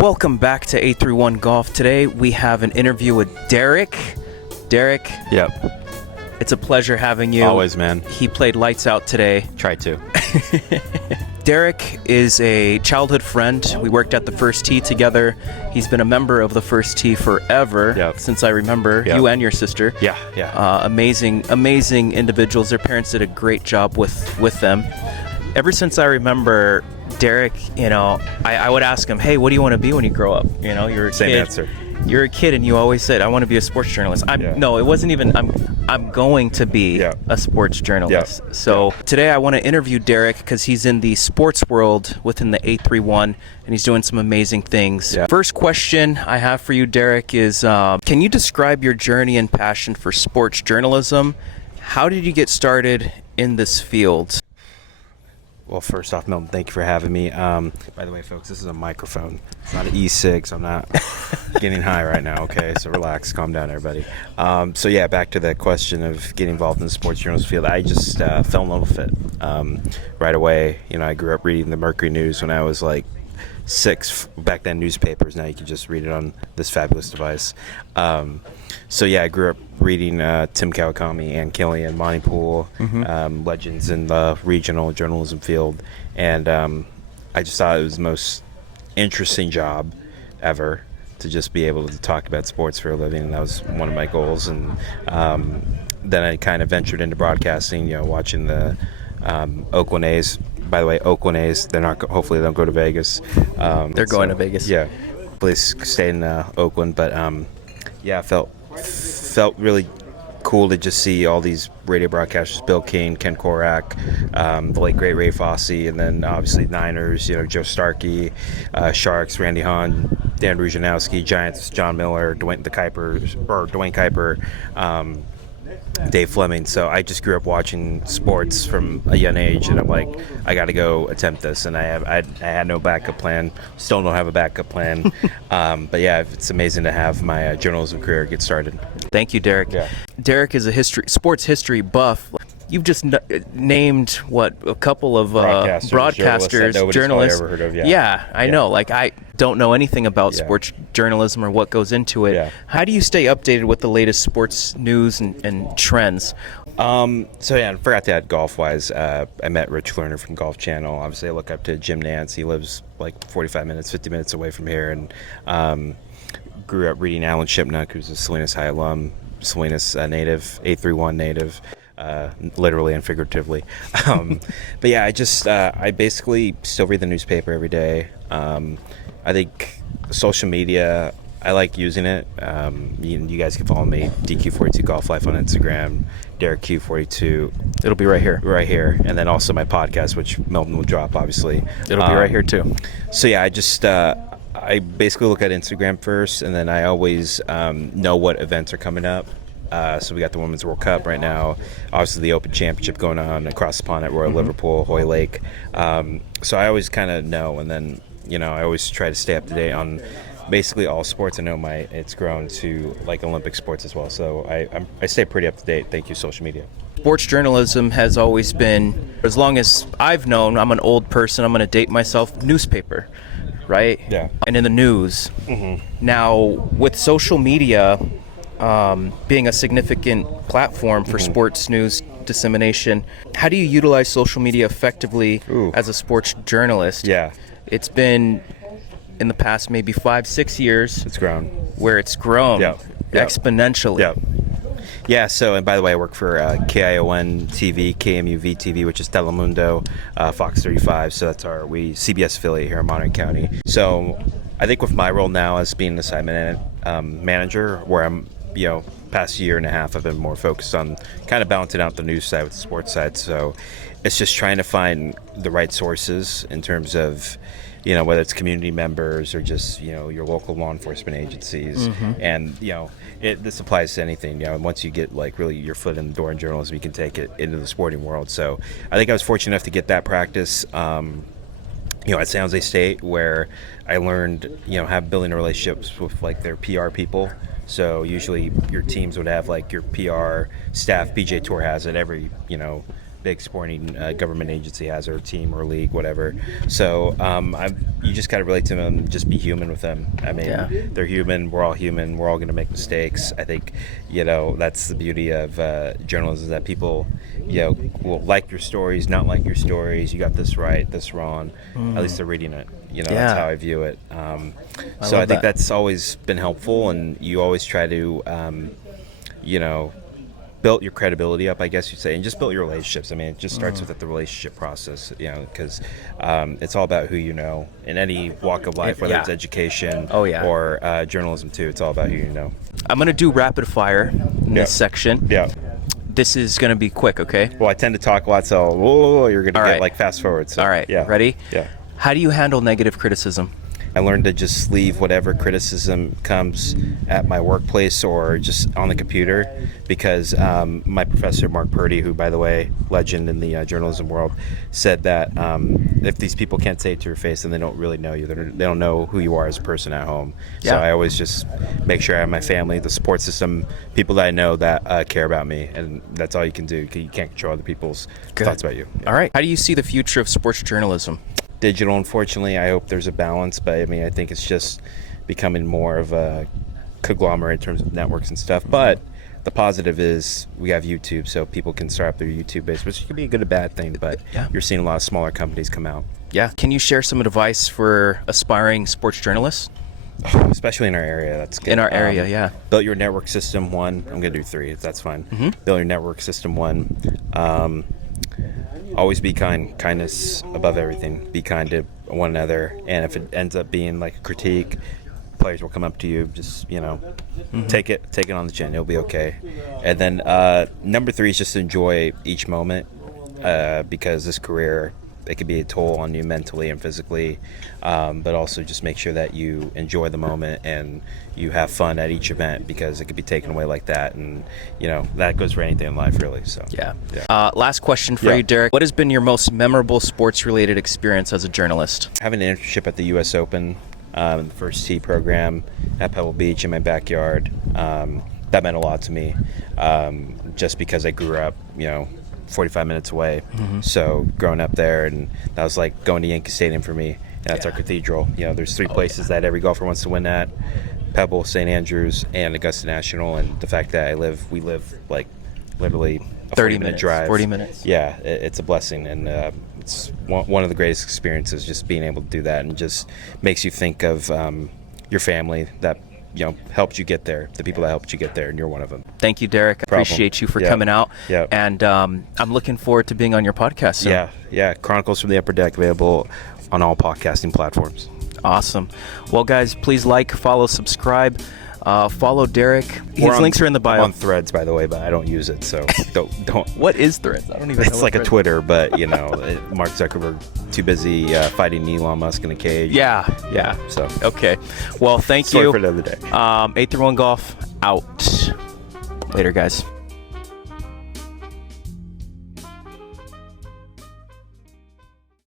Welcome back to 831 Golf. Today we have an interview with Derrick. Derrick, Yep. it's a pleasure having you. Always, man. He played lights out today. Try to. Derrick is a childhood friend. We worked at the First Tee together. He's been a member of the First Tee forever, Yep. since I remember. Yep. You and your sister. Yeah. Amazing individuals. Their parents did a great job with them. Ever since I remember, Derrick, I would ask him, hey, what do you want to be when you grow up? You're a Same kid. answer. You're a kid and you always said, I want to be a sports journalist. No, it wasn't even, I'm going to be a sports journalist. So today I want to interview Derrick because he's in the sports world within the 831 and he's doing some amazing things. First question I have for you, Derrick, is can you describe your journey and passion for sports journalism? How did you get started in this field? Well, first off, Milton, thank you for having me. By the way, folks, this is a microphone. It's not an E6. I'm not getting high right now, okay? So relax, calm down, everybody. Back to the question of getting involved in the sports journalism field. I just fell in love with it right away. I grew up reading the Mercury News when I was like 6. Back then, newspapers. Now you can just read it on this fabulous device. I grew up reading Tim Kawakami, Ann Killian, Monty Poole, legends in the regional journalism field. And I just thought it was the most interesting job ever to just be able to talk about sports for a living. And that was one of my goals. And then I kind of ventured into broadcasting, watching the Oakland A's. By the way, Oakland A's, hopefully they don't go to Vegas. They're going to Vegas. Yeah. Please stay in Oakland. But felt really cool to just see all these radio broadcasters, Bill King, Ken Korak, the late great Ray Fosse, and then obviously Niners, Joe Starkey, Sharks, Randy Hahn, Dan Rujanowski, Giants, John Miller, Dwayne Kuiper, Dave Fleming. So I just grew up watching sports from a young age, and I'm like, I got to go attempt this. And I had no backup plan. Still don't have a backup plan. It's amazing to have my journalism career get started. Thank you, Derrick. Yeah. Derrick is a sports history buff. You've just named a couple of broadcasters, journalists. Ever heard of, I know. Like, I don't know anything about sports journalism or what goes into it. Yeah. How do you stay updated with the latest sports news and trends? I forgot to add golf-wise. I met Rich Lerner from Golf Channel. Obviously, I look up to Jim Nance. He lives like 45 minutes, 50 minutes away from here, and grew up reading Alan Shipnuck, who's a Salinas High alum, Salinas native, 831 native. Literally and figuratively. I basically still read the newspaper every day. I think social media, I like using it. You guys can follow me, DQ42 Golf Life on Instagram, Derrick Q42. It'll be right here. Right here. And then also my podcast, which Milton will drop, obviously. It'll be right here, too. I basically look at Instagram first, and then I always know what events are coming up. So we got the Women's World Cup right now. Obviously, the Open Championship going on across the pond at Royal Liverpool, Hoy Lake. So I always kind of know, and then I always try to stay up to date on basically all sports. I know it's grown to like Olympic sports as well. So I stay pretty up to date. Thank you, social media. Sports journalism has always been, as long as I've known, I'm an old person, I'm going to date myself, newspaper, right? Yeah. And in the news. Now, with social media being a significant platform for sports news dissemination, how do you utilize social media effectively as a sports journalist? Yeah. It's been, in the past maybe 5-6 years, It's grown. where it's grown exponentially. Yeah. Yeah, and by the way, I work for KION TV, KMUV TV, which is Telemundo, Fox 35, so that's our CBS affiliate here in Monterey County. So I think with my role now as being the site manager, where I'm, past year and a half, I've been more focused on kind of balancing out the news side with the sports side. So it's just trying to find the right sources in terms of, whether it's community members or just, your local law enforcement agencies. And, this applies to anything. Once you get really your foot in the door in journalism, you can take it into the sporting world. So I think I was fortunate enough to get that practice. At San Jose State, where I learned, building relationships with their PR people. So usually your teams would have your PR staff. PGA Tour has it every big sporting government agency has, or a team or a league, whatever. So you just got to relate to them, just be human with them. I mean, they're human. We're all human. We're all going to make mistakes. I think, that's the beauty of journalism, that people, will like your stories, not like your stories. You got this right, this wrong. At least they're reading it. That's how I view it. So I think that's always been helpful, and you always try to, build your credibility up, I guess you'd say, and just build your relationships. I mean, it just starts with the relationship process, because it's all about who you know in any walk of life, whether it's education or journalism too. It's all about who you know. I'm going to do rapid fire in this section. Yeah. This is going to be quick, okay? Well, I tend to talk a lot, so you're going to get like fast forward. So, all right. Yeah. Ready? Yeah. How do you handle negative criticism? I learned to just leave whatever criticism comes at my workplace or just on the computer, because my professor, Mark Purdy, who, by the way, legend in the journalism world, said that if these people can't say it to your face, then they don't really know you. They don't know who you are as a person at home. So I always just make sure I have my family, the support system, people that I know that care about me, and that's all you can do. You can't control other people's thoughts about you. All right. How do you see the future of sports journalism? Digital, unfortunately. I hope there's a balance, but I mean, I think it's just becoming more of a conglomerate in terms of networks and stuff. But the positive is we have YouTube, so people can start up their YouTube base, which can be a good or bad thing, but you're seeing a lot of smaller companies come out. Yeah. Can you share some advice for aspiring sports journalists? Especially in our area, that's good. In our area, Build your network system, one. I'm going to do 3, if that's fine. Build your network system, one. Always be kind. Kindness above everything. Be kind to one another. And if it ends up being like a critique, players will come up to you. Just, take it on the chin. It'll be okay. And then number 3 is just enjoy each moment, because this career, it could be a toll on you mentally and physically, but also just make sure that you enjoy the moment and you have fun at each event, because it could be taken away like that, and that goes for anything in life, really. So last question for you, Derrick. What has been your most memorable sports related experience as a journalist? Having an internship at the U.S. Open, the first tee program at Pebble Beach in my backyard, that meant a lot to me, just because I grew up 45 minutes away. So growing up there, and that was like going to Yankee Stadium for me. And that's our cathedral. There's 3 places that every golfer wants to win at: Pebble, St. Andrews, and Augusta National. And the fact that we live like literally a 30-minute drive. 40 minutes. Yeah, it's a blessing, and it's one of the greatest experiences, just being able to do that, and just makes you think of your family that helped you get there, the people that helped you get there, and you're one of them. Thank you, Derrick. I appreciate you for coming out. And I'm looking forward to being on your podcast soon. Yeah. Chronicles from the Upper Deck, available on all podcasting platforms. Awesome. Well, guys, please like, follow, subscribe. Follow Derrick. His links are in the bio. I'm on Threads, by the way, but I don't use it, so don't. What is Threads? I don't even know. It's like a Twitter, but Mark Zuckerberg too busy fighting Elon Musk in a cage. Yeah. So okay. Well, thank you. Sorry for another day. 831 Golf out. Later, guys.